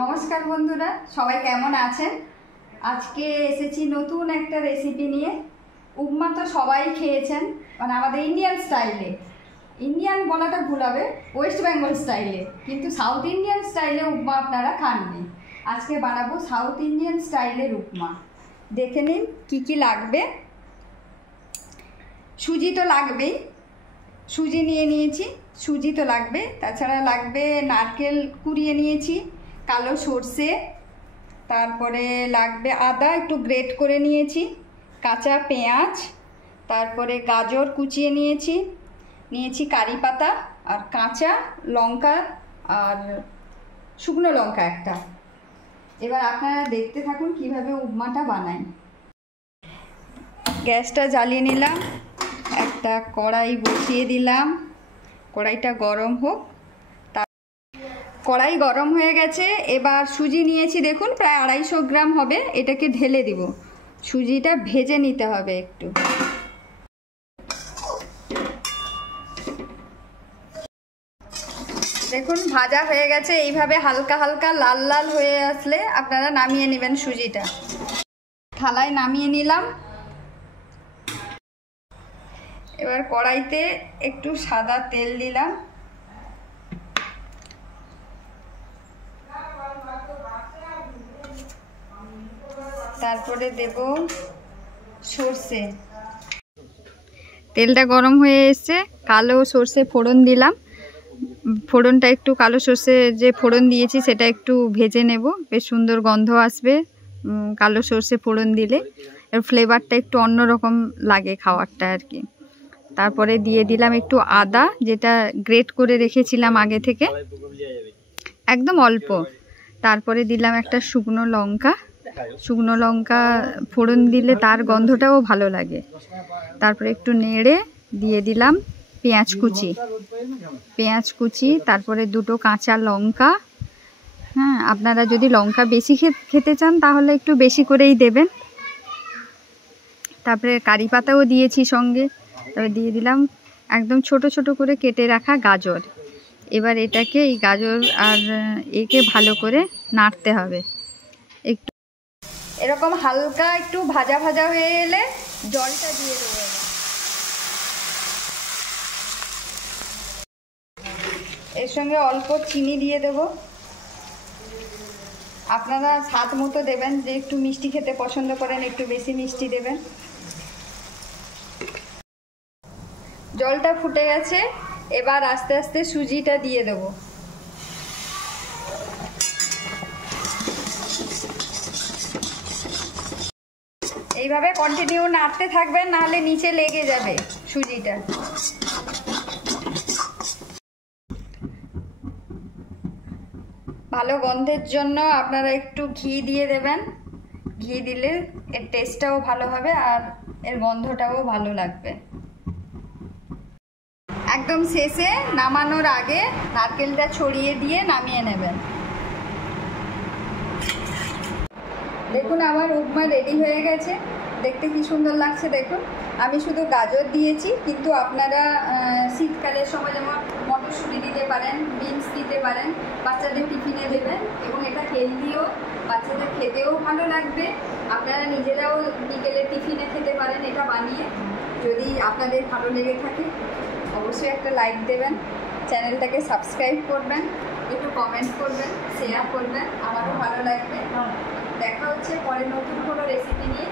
নমস্কার বন্ধুরা, সবাই কেমন আছেন? আজকে এসেছি নতুন একটা রেসিপি নিয়ে। উপমা তো সবাই খেয়েছেন, মানে আমাদের ইন্ডিয়ান স্টাইলে। ইন্ডিয়ান বলাটা ভুল হবে, ওয়েস্ট বেঙ্গল স্টাইলে, কিন্তু সাউথ ইন্ডিয়ান স্টাইলে উপমা আপনারা খাননি। আজকে বানাবো সাউথ ইন্ডিয়ান স্টাইলের উপমা। দেখে নিন কি কি লাগবে। সুজি তো লাগবেই, সুজি নিয়ে নিয়েছি, সুজি তো লাগবে। তাছাড়া লাগবে নারকেল কুড়িয়ে নিয়েছি, কালো সর্ষে, তারপরে লাগবে আদা একটু গ্রেট করে নিয়েছি, কাঁচা পেঁয়াজ, তারপরে গাজর কুচিয়ে নিয়েছি কারি পাতা, আর কাঁচা লঙ্কা আর শুকনো লঙ্কা একটা। এবার আপনারা দেখতে থাকুন কিভাবে উপমাটা বানাই। গ্যাসটা জ্বালিয়ে নিলাম, একটা কড়াই বসিয়ে দিলাম, কড়াইটা গরম হোক। কড়াই গরম হয়ে গেছে, এবার সুজি নিয়েছি, দেখুন প্রায় 250 গ্রাম হবে, এটাকে ঢেলে দিব। সুজিটা ভেজে নিতে হবে একটু। দেখুন ভাজা হয়ে গেছে, এইভাবে হালকা হালকা লাল লাল হয়ে আসলে আপনারা নামিয়ে নেবেন সুজিটা। থালায় নামিয়ে নিলাম। এবার কড়াইতে একটু সাদা তেল দিলাম, তারপরে দেব সর্ষে। তেলটা গরম হয়ে এসছে, কালো সর্ষে ফোড়ন দিলাম। ফোড়নটা একটু কালো সর্ষে যে ফোড়ন দিয়েছি সেটা একটু ভেজে নেব, বেশ সুন্দর গন্ধ আসবে কালো সর্ষে ফোড়ন দিলে। এর ফ্লেভারটা একটু অন্যরকম লাগে খাওয়ারটা আর কি। তারপরে দিয়ে দিলাম একটু আদা, যেটা গ্রেট করে রেখেছিলাম আগে থেকে, একদম অল্প। তারপরে দিলাম একটা শুকনো লঙ্কা, শুকনো লঙ্কা ফোড়ন দিলে তার গন্ধটাও ভালো লাগে। তারপরে একটু নেড়ে দিয়ে দিলাম পেঁয়াজ কুচি, তারপরে দুটো কাঁচা লঙ্কা। হ্যাঁ, আপনারা যদি লঙ্কা বেশি খেতে চান তাহলে একটু বেশি করেই দেবেন। তারপরে কারি পাতাও দিয়েছি সঙ্গে। তারপরে দিয়ে দিলাম একদম ছোট ছোট করে কেটে রাখা গাজর। এবার এটাকে, এই গাজর আর একে ভালো করে নাড়তে হবে। একটু এরকম হালকা একটু ভাজা ভাজা হয়ে এলে জলটা দিয়ে দেবো। এর সঙ্গে অল্প চিনি দিয়ে দেব, আপনারা স্বাদ মতো দেবেন, যে একটু মিষ্টি খেতে পছন্দ করেন একটু বেশি মিষ্টি দেবেন। জলটা ফুটে গেছে, এবার আস্তে আস্তে সুজিটা দিয়ে দেব। এইভাবে কন্টিনিউ নাড়তে থাকবেন, নাহলে নিচে লেগে যাবে সুজিটা। ভালো গন্ধের জন্য আপনারা একটু ঘি দিয়ে দেবেন, ঘি দিলে এর টেস্টটাও ভালো হবে আর এর গন্ধটাও ভালো লাগবে। একদম শেষে নামানোর আগে নারকেলটা ছড়িয়ে দিয়ে নামিয়ে নেবেন। দেখুন আমার উপমা রেডি হয়ে গেছে, দেখতে কি সুন্দর লাগছে দেখুন। আমি শুধু গাজর দিয়েছি, কিন্তু আপনারা শীতকালের সময় যেমন মটরশুঁটি দিতে পারেন, বিনস দিতে পারেন, বাচ্চাদের টিফিনে দেবেন। এবং এটা হেলদিও, বাচ্চাদের খেতেও ভালো লাগবে। আপনারা নিজেরাও বিকেলের টিফিনে খেতে পারেন এটা বানিয়ে। যদি আপনাদের ভালো লেগে থাকে অবশ্যই একটা লাইক দেবেন, চ্যানেলটাকে সাবস্ক্রাইব করবেন, একটু কমেন্ট করবেন, শেয়ার করবেন, আমারও ভালো লাগবে। দেখা হচ্ছে পরে নতুন কোনো রেসিপি নিয়ে।